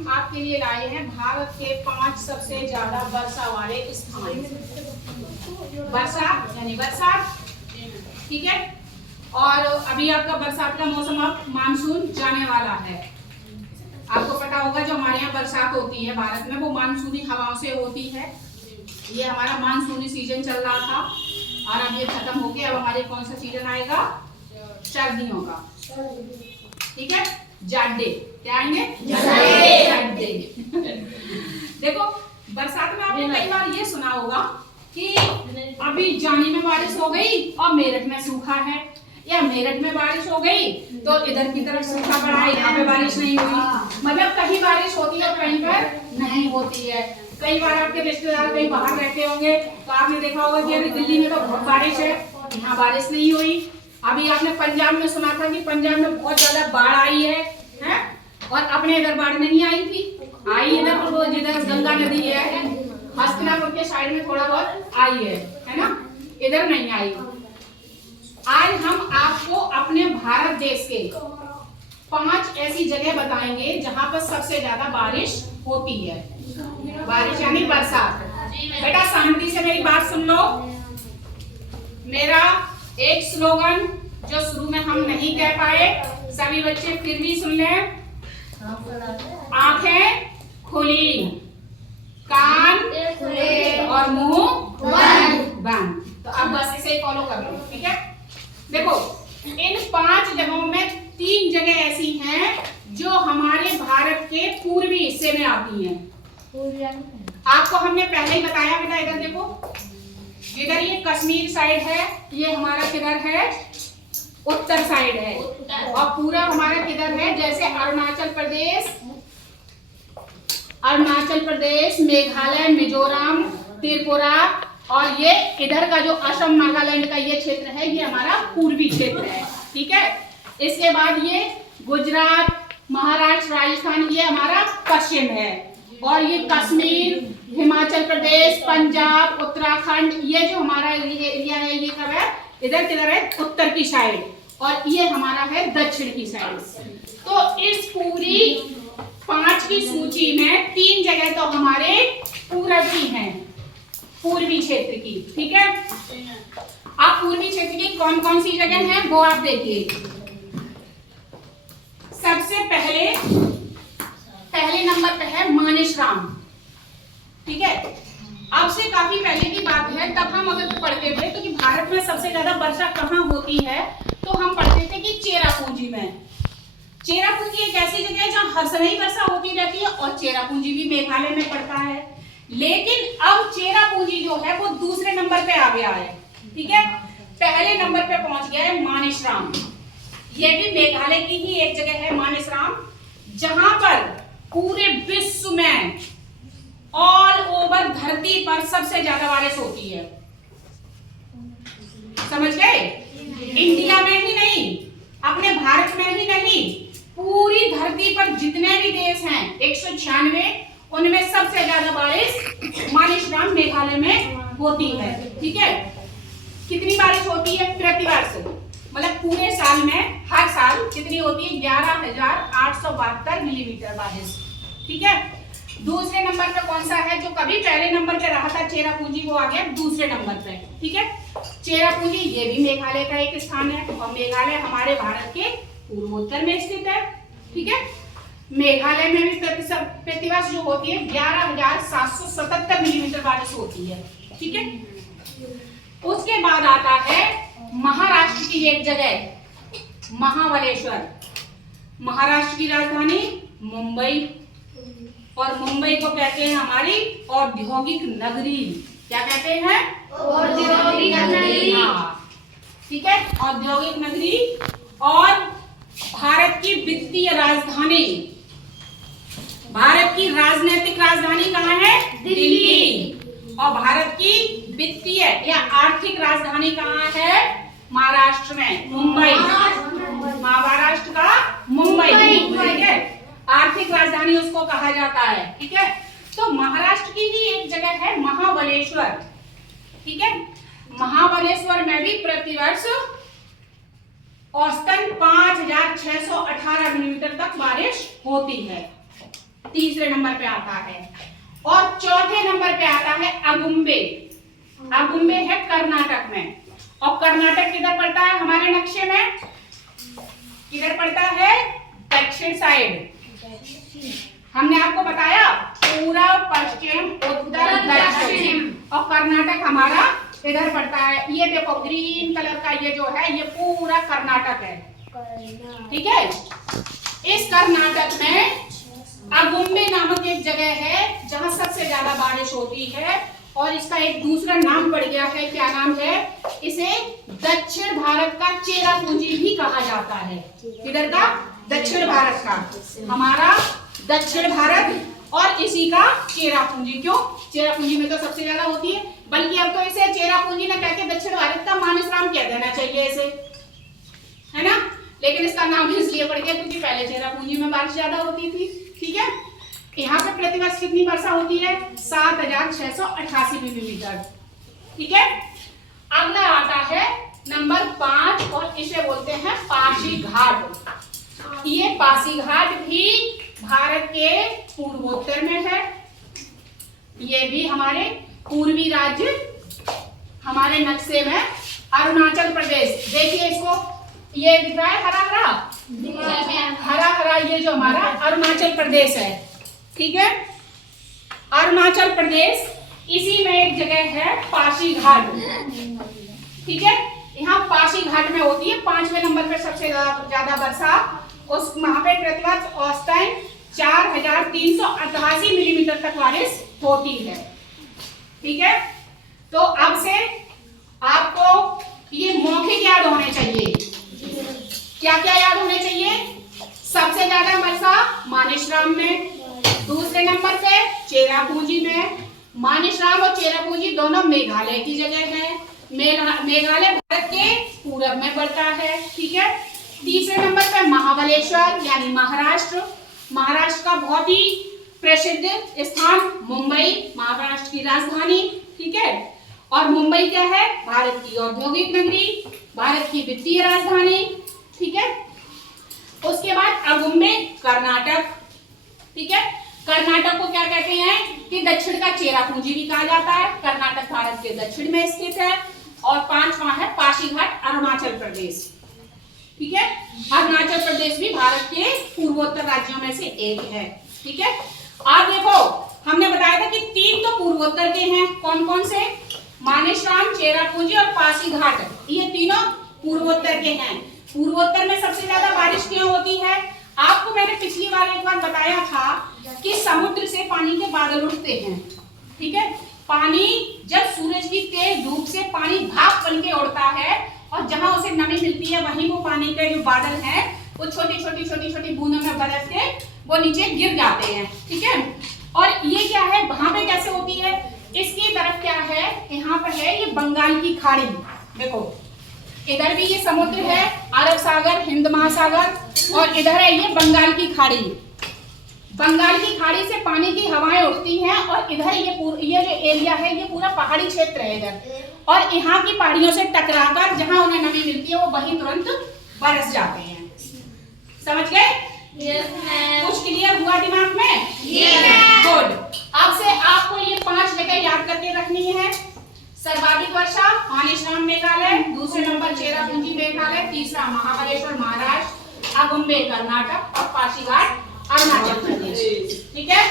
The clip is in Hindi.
हम आपके लिए लाए हैं भारत के 5 सबसे ज्यादा वर्षा वाले स्थान। वर्षा यानी बरसात, ठीक है। और अभी आपका बरसात का मौसम, अब मानसून जाने वाला है। आपको पता होगा जो हमारे यहाँ बरसात होती है भारत में वो मानसूनी हवाओं से होती है। ये हमारा मानसूनी सीजन चल रहा था और अब ये खत्म हो गया। अब हमारे कौन सा सीजन आएगा? सर्दियों का, ठीक है। जाड़े, क्या आएंगे? जाड़े। देखो बरसात में आपने कई बार ये सुना होगा कि अभी जानी में बारिश हो गई और मेरठ में सूखा है, या मेरठ में बारिश हो गई तो इधर की तरफ सूखा पड़ा है, यहाँ पे बारिश नहीं हुई। मतलब कहीं बारिश होती है, कहीं पर नहीं होती है। कई बार आपके रिश्तेदार कहीं बाहर रहते होंगे तो आपने देखा होगा कि अभी दिल्ली में तो बहुत बारिश है, यहाँ बारिश नहीं हुई। अभी आपने पंजाब में सुना था कि पंजाब में बहुत ज्यादा बाढ़ आई है? और अपने इधर बाढ़ नहीं आई थी, आई इधर जिधर गंगा नदी है हस्तिनापुर के साइड में थोड़ा बहुत आई है ना, इधर नहीं आई। आज हम आपको अपने भारत देश के 5 ऐसी जगह बताएंगे जहां पर सबसे ज्यादा बारिश होती है। बारिश यानी बरसात। बेटा शांति से मेरी बात सुन लो। मेरा एक स्लोगन जो शुरू में हम नहीं कह पाए, सभी बच्चे फिर भी सुन लें। आंखें खुली, कान खुले और मुंह बंद। तो अब बस इसे फॉलो कर लो, ठीक है। देखो इन 5 जगहों में 3 जगह ऐसी हैं जो हमारे भारत के पूर्वी हिस्से में आती हैं। आपको हमने पहले ही बताया बेटा, इधर देखो, इधर ये कश्मीर साइड है, ये हमारा किधर है? उत्तर साइड है। और पूरा हमारा किधर है? जैसे अरुणाचल प्रदेश, मेघालय, मिजोरम, त्रिपुरा, और ये इधर का जो असम नागालैंड का ये क्षेत्र है, ये हमारा पूर्वी क्षेत्र है, ठीक है। इसके बाद ये गुजरात, महाराष्ट्र, राजस्थान, ये हमारा पश्चिम है। और ये कश्मीर, हिमाचल प्रदेश, पंजाब, उत्तराखंड, ये जो हमारा एरिया है ये कब है? इधर किधर है? उत्तर की साइड। और ये हमारा है दक्षिण की साइड। तो इस पूरी 5 की सूची में 3 जगह तो हमारे पूरब की हैं, पूर्वी क्षेत्र की, ठीक है। आप पूर्वी क्षेत्र की कौन कौन सी जगह हैं वो आप देखिए। सबसे पहले नंबर पे है मानेसराम, ठीक है। अब से काफी पहले की बात है, तब हम अगर पढ़ते थे तो कि भारत में सबसे ज्यादा वर्षा कहाँ होती है, तो हम पढ़ते थे कि चेरापूंजी में। चेरापूंजी एक ऐसी जगह है जहाँ हर समय वर्षा होती रहती है, और चेरापूंजी भी मेघालय में पड़ता है। लेकिन अब चेरापूंजी जो है वो दूसरे नंबर पे आ गया है, ठीक है। पहले नंबर पे पहुंच गया है मानेसराम। ये भी मेघालय की ही एक जगह है मानेसराम, जहां पर पूरे विश्व में ऑल ओवर धरती पर सबसे ज्यादा बारिश होती है। समझ गए? इंडिया में ही नहीं, अपने भारत में ही नहीं, पूरी धरती पर जितने भी देश हैं 196, उनमें सबसे ज्यादा बारिश मानेसराम मेघालय में होती है, ठीक है। कितनी बारिश होती है प्रतिवर्ष? मतलब पूरे साल में हर साल कितनी होती है? 11,872 मिलीमीटर बारिश, ठीक है। दूसरे नंबर पे कौन सा है जो कभी पहले नंबर पे रहा था? चेरापूंजी, वो आ गया दूसरे नंबर पे, ठीक है। चेरापूंजी ये भी मेघालय का एक स्थान है, और मेघालय हमारे भारत के पूर्वोत्तर में स्थित है, ठीक है। मेघालय में भी प्रतिवर्ष जो होती है 11,777 मिलीमीटर बारिश होती है, ठीक है। उसके बाद आता है महाराष्ट्र की एक जगह महाबलेश्वर। महाराष्ट्र की राजधानी मुंबई, और मुंबई को कहते हैं हमारी औद्योगिक नगरी। क्या कहते हैं? औद्योगिक नगरी, हाँ, ठीक है, औद्योगिक नगरी। और भारत की वित्तीय राजधानी, भारत की राजनीतिक राजधानी कहाँ है? दिल्ली। और भारत की वित्तीय या आर्थिक राजधानी कहाँ है? महाराष्ट्र में, मुंबई। महाराष्ट्र का मुंबई, ठीक है, आर्थिक राजधानी उसको कहा जाता है, ठीक है। तो महाराष्ट्र की ही एक जगह है महाबलेश्वर, ठीक है। महाबलेश्वर में भी प्रतिवर्ष औसतन 5,618 मिलीमीटर तक बारिश होती है। तीसरे नंबर पे आता है। और चौथे नंबर पे आता है अगुम्बे। अगुम्बे है कर्नाटक में। और कर्नाटक किधर पड़ता है हमारे नक्शे में? किधर पड़ता है? दक्षिण साइड। हमने आपको बताया पूरब, पश्चिम, उत्तर, दक्षिण। और कर्नाटक हमारा इधर पड़ता है। ये देखो ग्रीन कलर का ये जो है ये पूरा कर्नाटक है, ठीक है। इस कर्नाटक में अगुम्बे नामक एक जगह है जहां सबसे ज्यादा बारिश होती है। और इसका एक दूसरा नाम पड़ गया है। क्या नाम है? इसे दक्षिण भारत का चेरापूंजी भी कहा जाता है। किधर का? दक्षिण भारत का, हमारा दक्षिण भारत। और इसी का चेरापूंजी। क्यों? चेरापूंजी में तो सबसे ज्यादा होती है। बल्कि अब तो इसे चेरापूंजी न कहकर दक्षिण भारत का मानसराम कह देना चाहिए इसे, है ना। लेकिन इसका नाम इसलिए पड़ गया क्योंकि पहले चेरापूंजी में बारिश ज्यादा होती थी, ठीक है। यहाँ पे प्रतिवर्ष कितनी वर्षा होती है? 7688 मिलीमीटर, ठीक है। अगला आता है नंबर 5 और इसे बोलते हैं पासी घाट। ये पासी घाट भी भारत के पूर्वोत्तर में है। ये भी हमारे पूर्वी राज्य, हमारे नक्शे में अरुणाचल प्रदेश। देखिए इसको, ये दिख रहा है हरा हरा, हरा हरा, ये जो हमारा अरुणाचल प्रदेश है, ठीक है। अरुणाचल प्रदेश, इसी में एक जगह है पासी घाट, ठीक है। यहाँ पासी घाट में होती है 5वें नंबर पे सबसे ज्यादा वर्षा। उस वहां पे प्रतिवर्ष औसतन 4388 मिलीमीटर तक बारिश होती है, ठीक है। तो अब से आपको ये मौखिक याद होने चाहिए। क्या क्या याद होने चाहिए? सबसे ज्यादा वर्षा मानेसराम में, दूसरे नंबर पे चेरापूंजी में। मानेसराम और चेरापूंजी दोनों मेघालय की जगह है। मेघालय भारत के पूरब में पड़ता है, ठीक है। तीसरे नंबर पे महाबलेश्वर यानी महाराष्ट्र। महाराष्ट्र का बहुत ही प्रसिद्ध स्थान मुंबई, महाराष्ट्र की राजधानी, ठीक है। और मुंबई क्या है? भारत की औद्योगिक नगरी, भारत की वित्तीय राजधानी, ठीक है। उसके बाद अगुम्बे कर्नाटक, ठीक है। कर्नाटक को क्या कहते हैं कि दक्षिण का चेरापूंजी भी कहा जाता है। कर्नाटक भारत के दक्षिण में स्थित है। और 5वां है पासीघाट, अरुणाचल प्रदेश, ठीक है। अरुणाचल प्रदेश भी भारत के पूर्वोत्तर राज्यों में से एक है, ठीक है। आप देखो हमने बताया था कि 3 तो पूर्वोत्तर के हैं। कौन कौन से? मानेसराम, चेरापूंजी और पासीघाट, ये तीनों पूर्वोत्तर के हैं। पूर्वोत्तर में सबसे ज्यादा बारिश क्यों होती है? आपको मैंने पिछली बार एक बार बताया था कि समुद्र से पानी के बादल उठते हैं, ठीक है। पानी जब सूरज की तेज धूप से पानी भाप बन के उड़ता है और जहां उसे नमी मिलती है वहीं वो पानी के जो बादल हैं वो छोटी छोटी बूंदों में बरस के वो नीचे गिर जाते हैं, ठीक है। और ये क्या है, वहां पे कैसे होती है? इसकी तरफ क्या है, यहाँ पर है ये बंगाल की खाड़ी। देखो इधर भी ये समुद्र है, अरब सागर, हिंद महासागर, और इधर है ये बंगाल की खाड़ी। बंगाल की खाड़ी से पानी की हवाएं उठती हैं और इधर ये जो एरिया है ये पूरा पहाड़ी क्षेत्र है इधर। और यहाँ की पहाड़ियों से टकराकर जहां उन्हें नमी मिलती है वो वहीं तुरंत बरस जाते हैं। समझ गए? कुछ क्लियर हुआ दिमाग में? गुड। अब से आपको ये 5 जगह याद करके रखनी है। सर्वाधिक वर्षा मानेसराम मेघालय, दूसरे नंबर चेरापूंजी मेघालय, तीसरा महाबलेश्वर महाराष्ट्र, अगुम्बे कर्नाटक और पासीघाट अरुणाचल प्रदेश, ठीक है।